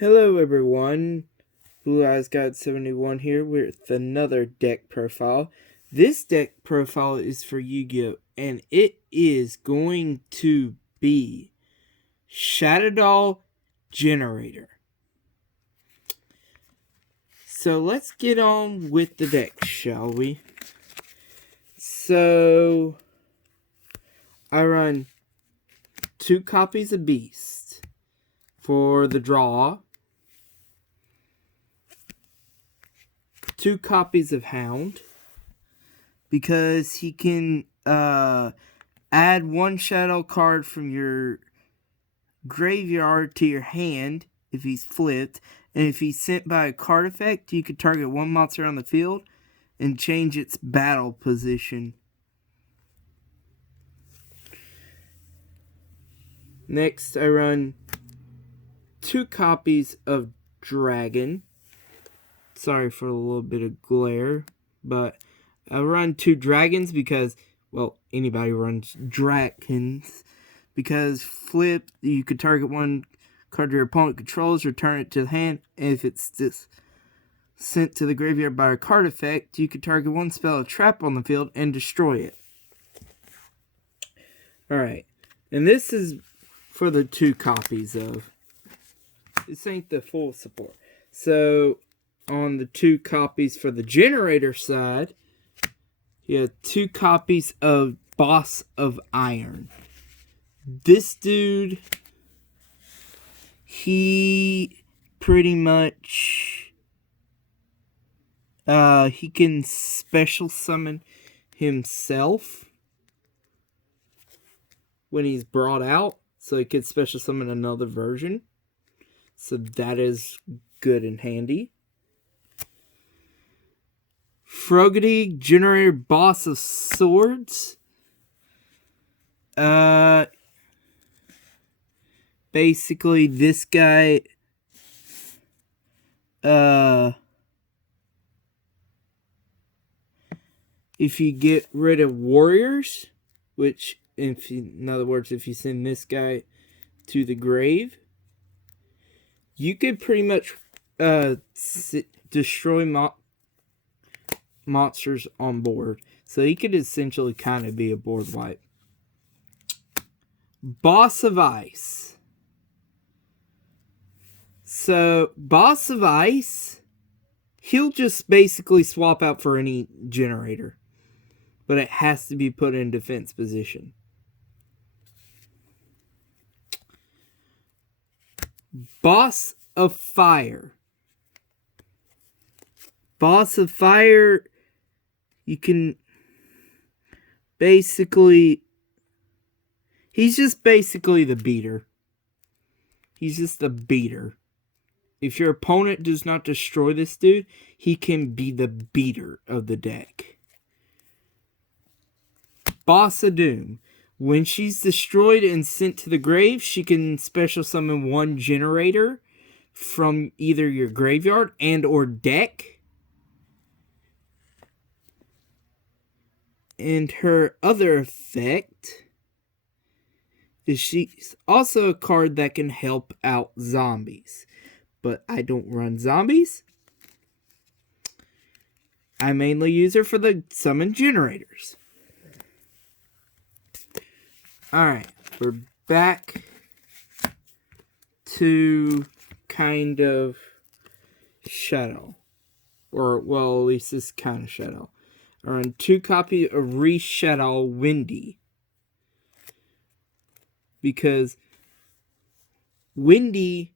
Hello everyone, Blue Eyes God 71 here with another deck profile. This deck profile is for Yu-Gi-Oh! And it is going to be Shadowdoll Generator. So let's get on with the deck, shall we? So I run 2 copies of Beast for the draw. 2 copies of Hound, because he can add 1 shadow card from your graveyard to your hand if he's flipped, and if he's sent by a card effect, you could target 1 monster on the field and change its battle position. Next, I run 2 copies of Dragon. Sorry for a little bit of glare, but I run 2 dragons because, well, anybody runs dragons. Because flip, you could target 1 card your opponent controls, return it to the hand, and if it's just sent to the graveyard by a card effect, you could target 1 spell or trap on the field and destroy it. Alright, and this is for the 2 copies of. This ain't the full support. So on the 2 copies for the generator side, you have 2 copies of Boss of Iron. This dude, he pretty much, he can special summon himself when he's brought out, so he could special summon another version. So that is good and handy. Froggy Generator Boss of Swords. Basically this guy, if you get rid of warriors, which, in other words, if you send this guy to the grave, you could pretty much destroy monsters on board. So he could essentially kind of be a board wipe. Boss of Ice. So, Boss of Ice, he'll just basically swap out for any generator. But it has to be put in defense position. Boss of Fire. Boss of Fire, you can basically, he's just basically the beater. He's just the beater. If your opponent does not destroy this dude, he can be the beater of the deck. Boss of Doom. When she's destroyed and sent to the grave, she can special summon 1 generator from either your graveyard and or deck. And her other effect is she's also a card that can help out zombies. But I don't run zombies. I mainly use her for the summon generators. Alright, we're back to kind of Shadow. Or, well, at least this kind of Shadow. I run 2 copies of Shadow Windy. Because Windy,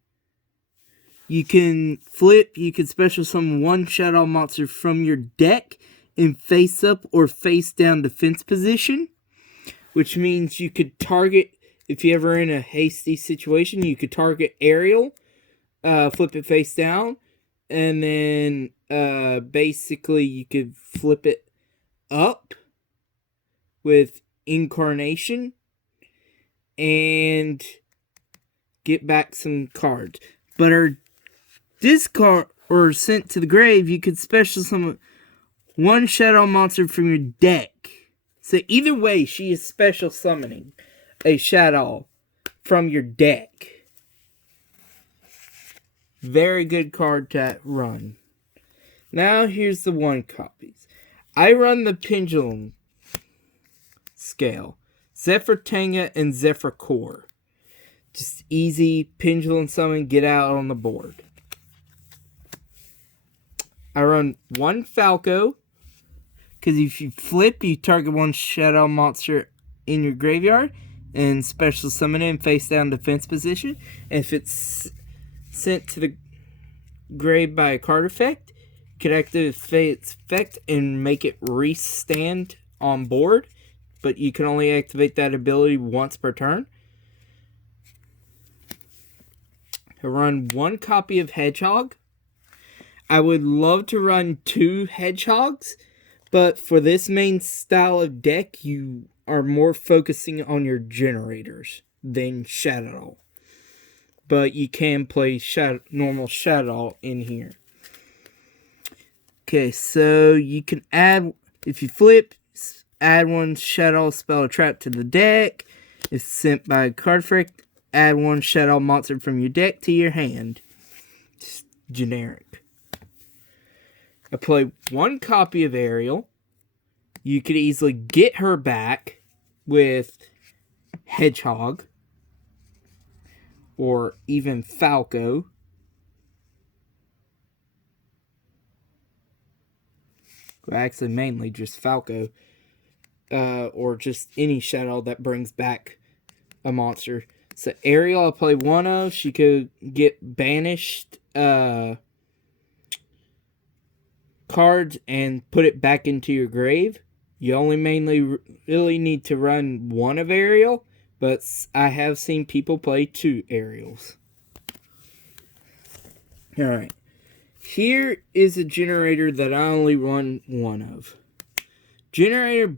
you can flip, you can special summon 1 shadow monster from your deck in face up or face down defense position. Which means you could target, if you're ever in a hasty situation, you could target Ariel, flip it face down, and then basically you could flip it up with Incarnation and get back some cards. But her discard or sent to the grave, you could special summon 1 shadow monster from your deck. So either way, she is special summoning a Shadowdoll from your deck. Very good card to run. Now here's the 1 copies. I run the Pendulum scale. Zephyr Tanga and Zephyr Core. Just easy Pendulum summon, get out on the board. I run 1 Falco. Because if you flip, you target 1 Shadowdoll monster in your graveyard. And special summon it in face down defense position. And if it's sent to the grave by a card effect, you can activate its effect and make it restand on board. But you can only activate that ability once per turn. I run 1 copy of Hedgehog. I would love to run 2 Hedgehogs, but for this main style of deck, you are more focusing on your generators than Shadowdoll. But you can play normal Shadowdoll in here. Okay, so you can add, if you flip, add 1 Shadowdoll spell or trap to the deck. If sent by a card effect, add 1 Shadowdoll monster from your deck to your hand. Just generic. I play 1 copy of Ariel. You could easily get her back with Hedgehog. Or even Falco. Well, actually, mainly just Falco. Or just any Shadowdoll that brings back a monster. So Ariel, I'll play 1 of. She could get banished cards and put it back into your grave. You only mainly really need to run 1 of Ariel, but I have seen people play 2 Ariels. Alright. Here is a generator that I only run 1 of. Generator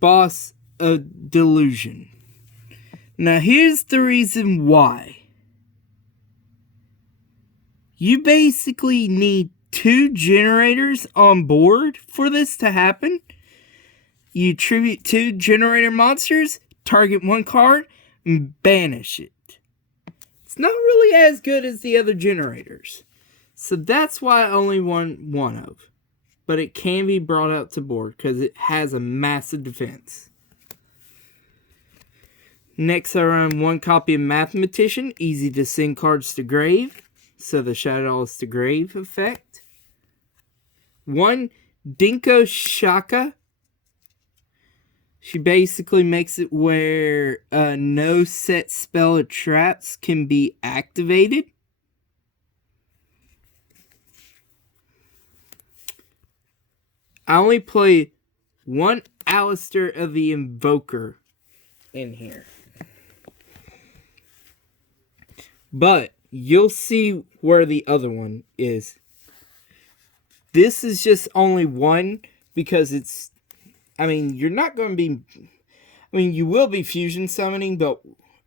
Boss of Delusion. Now here's the reason why. You basically need 2 generators on board for this to happen. You tribute 2 generator monsters, target 1 card, and banish it. It's not really as good as the other generators. So that's why I only run 1 of. But it can be brought out to board because it has a massive defense. Next, I run 1 copy of Mathematician. Easy to send cards to grave. So the Shadowdoll is to grave effect. 1 Dinko Shaka. She basically makes it where no set spell or traps can be activated. I only play 1 Alistair of the Invoker in here. But you'll see where the other one is. This is just only 1 because it's, I mean, you're not going to be, I mean, you will be fusion summoning, but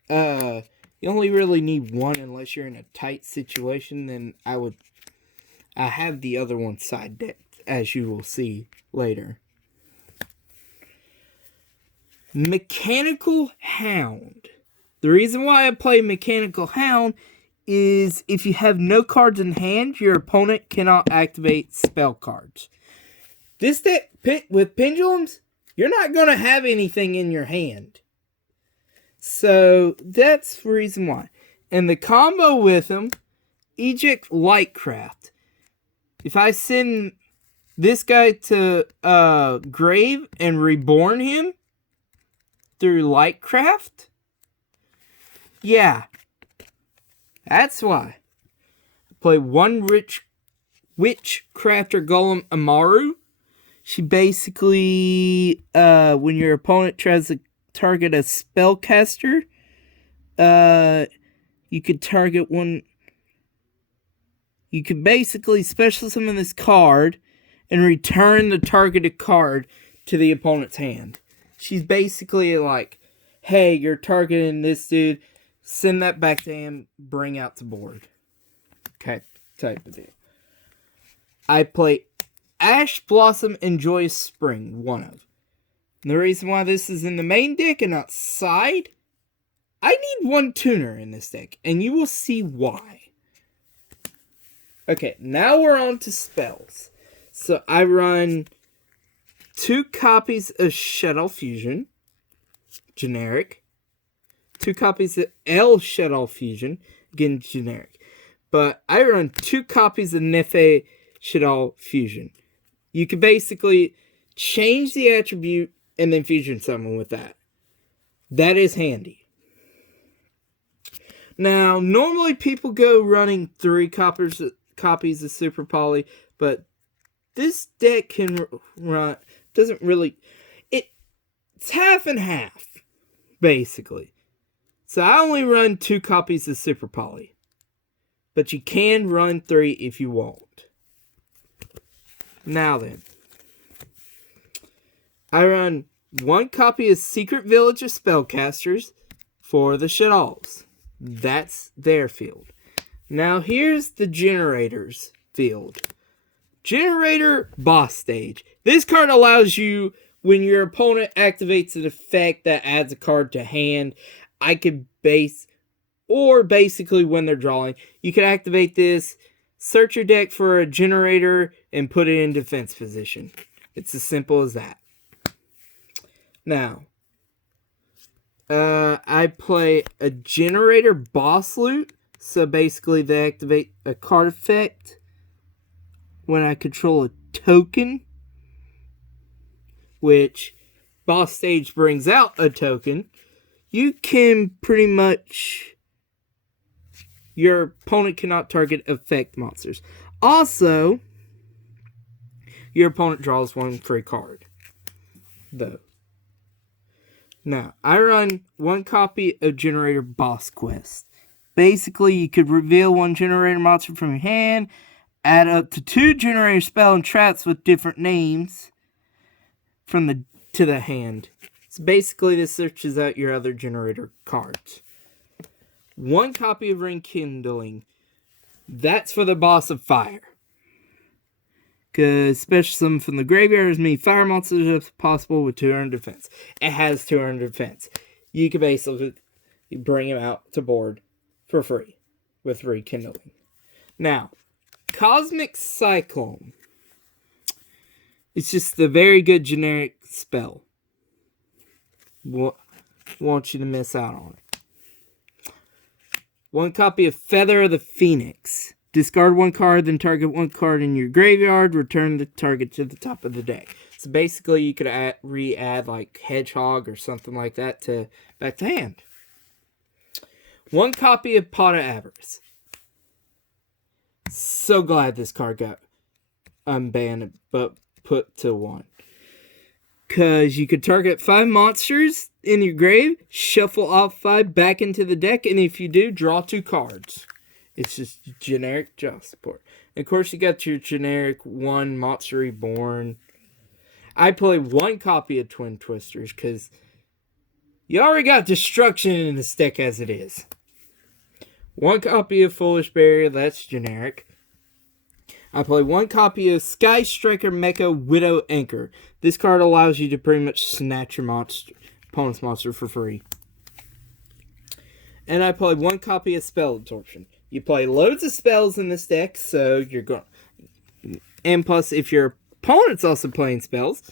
you only really need 1 unless you're in a tight situation. Then I have the other one side decked, as you will see later. Mechanical Hound. The reason why I play Mechanical Hound is if you have no cards in hand, your opponent cannot activate spell cards. This deck with Pendulums, you're not going to have anything in your hand. So that's the reason why. And the combo with them, Eject Lightcraft. If I send this guy to grave and reborn him through Lightcraft, yeah, that's why. Play 1 Witchcrafter Golem Amaru. She basically, when your opponent tries to target a spellcaster, you could target 1. You could basically special summon this card and return the targeted card to the opponent's hand. She's basically like, hey, you're targeting this dude, send that back to him, bring out to board. Okay, type of deal. I play Ash Blossom and Joyous Spring, 1 of. And the reason why this is in the main deck and not side, I need 1 tuner in this deck, and you will see why. Okay, now we're on to spells. So I run 2 copies of Shadowdoll Fusion, generic. 2 copies of L Shadowdoll Fusion, again generic. But I run 2 copies of Nefe Shadowdoll Fusion. You can basically change the attribute and then fusion summon with that. That is handy. Now, normally people go running 3 copies of Super Poly, but this deck can run, doesn't really, it's half and half, basically. So I only run 2 copies of Super Poly, but you can run 3 if you want. Now then, I run 1 copy of Secret Village of Spellcasters for the Shaddolls. That's their field. Now here's the Generators field. Generator Boss Stage. This card allows you, when your opponent activates an effect that adds a card to hand, basically when they're drawing, you can activate this, search your deck for a generator, and put it in defense position. It's as simple as that. Now, I play a generator boss loot. So basically they activate a card effect when I control a token, which boss stage brings out a token. You can pretty much, your opponent cannot target effect monsters. Also, your opponent draws 1 free card, though. Now, I run 1 copy of Generator Boss Quest. Basically, you could reveal 1 generator monster from your hand, add up to 2 generator spell and traps with different names to the hand. So basically, this searches out your other generator cards. 1 copy of Rekindling. That's for the boss of fire. Because special summon from the graveyard as many fire monsters as possible with 200 defense. It has 200 defense. You can basically bring him out to board for free with Rekindling. Now, Cosmic Cyclone. It's just a very good generic spell. Want you to miss out on it. 1 copy of Feather of the Phoenix. Discard 1 card, then target 1 card in your graveyard. Return the target to the top of the deck. So basically, you could re-add like Hedgehog or something like that back to hand. 1 copy of Pot of Avarice. So glad this card got unbanned, but put to 1. Because you could target 5 monsters in your grave, shuffle off 5 back into the deck, and if you do, draw 2 cards. It's just generic draw support. And of course, you got your generic 1 Monster Reborn. I play 1 copy of Twin Twisters because you already got Destruction in this deck as it is. 1 copy of Foolish Barrier, that's generic. I play 1 copy of Sky Striker Mecha Widow Anchor. This card allows you to pretty much snatch your opponent's monster for free. And I play 1 copy of Spell Absorption. You play loads of spells in this deck, so you're going. And plus, if your opponent's also playing spells,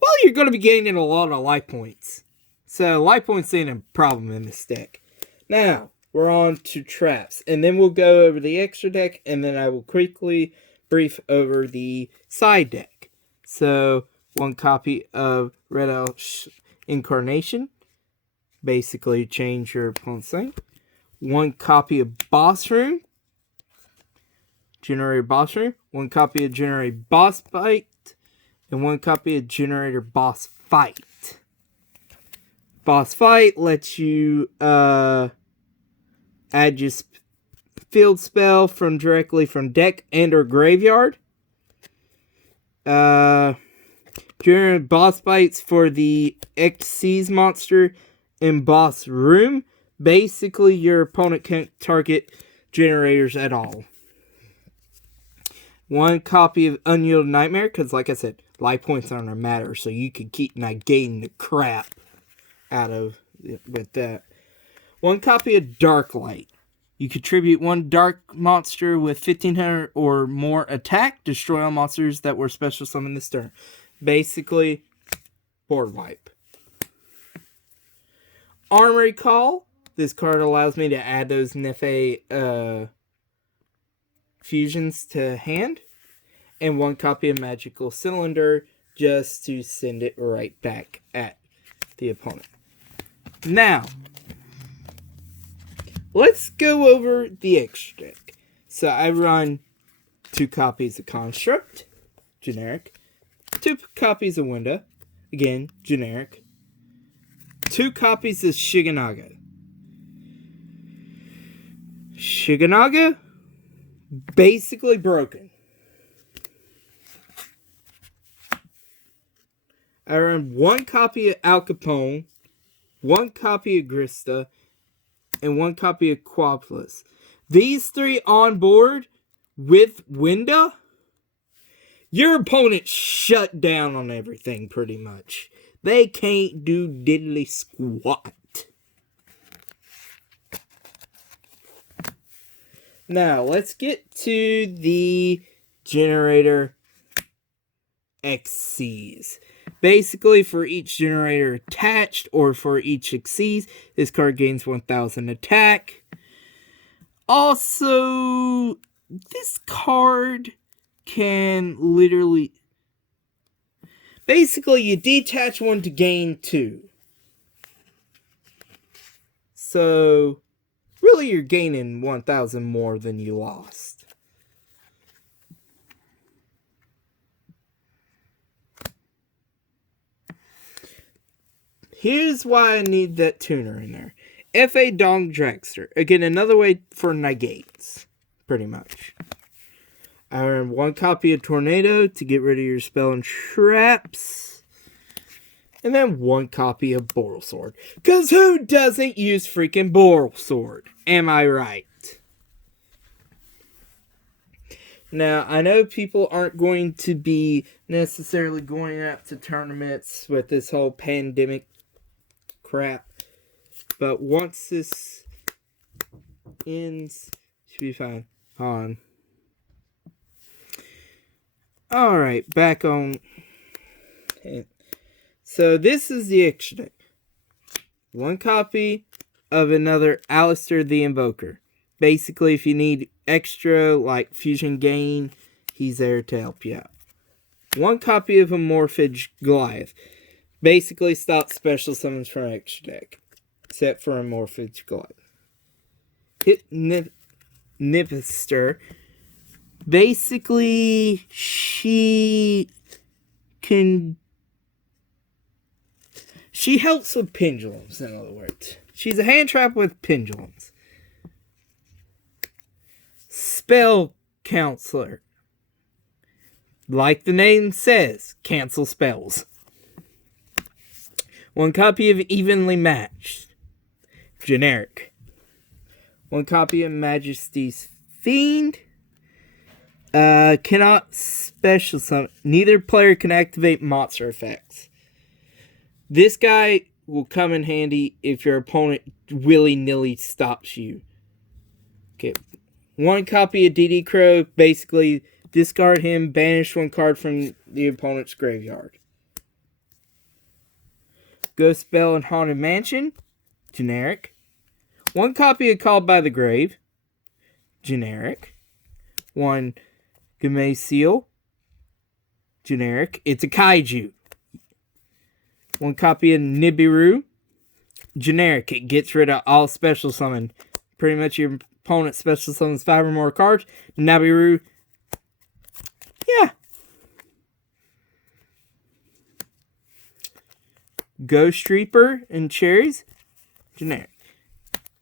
well, you're going to be gaining a lot of life points. So life points ain't a problem in this deck. Now, we're on to traps. And then we'll go over the extra deck, and then I will quickly brief over the side deck. So, 1 copy of Red Elf Incarnation. Basically, change your opponent's thing. 1 copy of Boss Room. Generator Boss Room. 1 copy of Generator Boss Fight. And 1 copy of Generator Boss Fight. Boss Fight lets you add your field spell directly from deck and or graveyard. Generator Boss Fights for the Xyz monster in Boss Room. Basically, your opponent can't target generators at all. 1 copy of Unyielded Nightmare, because like I said, life points aren't a matter, so you can keep negating the crap out of it with that. 1 copy of Dark Light. You contribute 1 dark monster with 1500 or more attack. Destroy all monsters that were special summoned this turn. Basically, board wipe. Armory Call. This card allows me to add those Nefe fusions to hand. And 1 copy of Magical Cylinder just to send it right back at the opponent. Now, let's go over the extra deck. So I run 2 copies of Construct, generic. 2 copies of Winda, again, generic. 2 copies of Shiganaga. Shiganaga, basically broken. I run 1 copy of Al Capone, 1 copy of Grista, and 1 copy of Quaplus. These 3 on board with Winda, your opponent shut down on everything pretty much. They can't do diddly squat. Now, let's get to the generator XCs. Basically, for each generator attached or for each XCs, this card gains 1000 attack. Also, this card can literally... Basically, you detach 1 to gain 2. So, really you're gaining 1000 more than you lost. Here's why I need that tuner in there. F.A. Dong Dragster. Again, another way for negates. Pretty much. I earn 1 copy of Tornado to get rid of your spell and traps. And then 1 copy of Boral Sword. Because who doesn't use freaking Boral Sword? Am I right? Now, I know people aren't going to be necessarily going out to tournaments with this whole pandemic crap. But once this ends, should be fine. Hold on. Alright, back on. So this is the extra deck. 1 copy of another Alistair the Invoker. Basically, if you need extra, like Fusion Gain, he's there to help you out. 1 copy of a Morphage Goliath. Basically, stop special summons from extra deck. Except for a Morphage Goliath. Hit Nipister. Basically, she helps with pendulums, in other words. She's a hand trap with pendulums. Spell Counselor. Like the name says, cancel spells. 1 copy of Evenly Matched. Generic. 1 copy of Majesty's Fiend. Cannot special summon. Neither player can activate monster effects. This guy will come in handy if your opponent willy-nilly stops you. Okay. 1 copy of DD Crow. Basically, discard him, banish 1 card from the opponent's graveyard. Ghost Spell and Haunted Mansion. Generic. 1 copy of Called by the Grave. Generic. 1 Gamay Seal. Generic. It's a kaiju. 1 copy of Nibiru. Generic. It gets rid of all special summon. Pretty much your opponent special summons 5 or more cards. Nibiru. Yeah. Ghost Reaper and Cherries. Generic.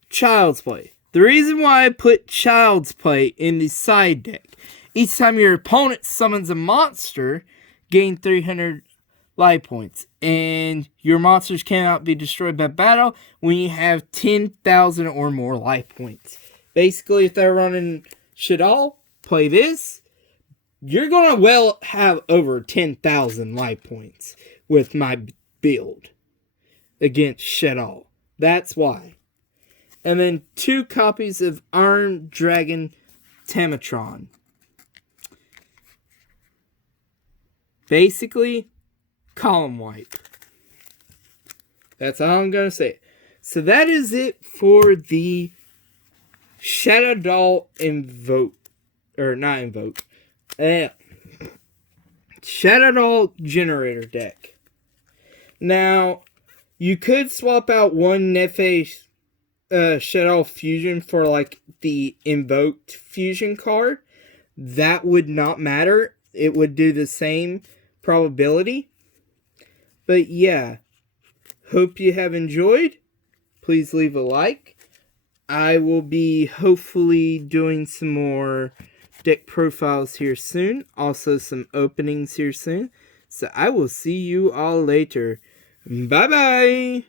Child's Play. The reason why I put Child's Play in the side deck. Each time your opponent summons a monster, gain 300 life points. And your monsters cannot be destroyed by battle when you have 10,000 or more life points. Basically, if they're running Shadowdoll, play this. You're going to well have over 10,000 life points with my build against Shadowdoll. That's why. And then 2 copies of Iron Dragon Tamatron. Basically, column wipe. That's all I'm going to say. So that is it for the Shadowdoll Invoke. Or not Invoke. Shadowdoll Generator deck. Now, you could swap out one Nefe Shadowdoll Fusion for like the Invoked Fusion card. That would not matter. It would do the same probability. But yeah, hope you have enjoyed. Please leave a like. I will be hopefully doing some more deck profiles here soon. Also some openings here soon. So I will see you all later. Bye bye.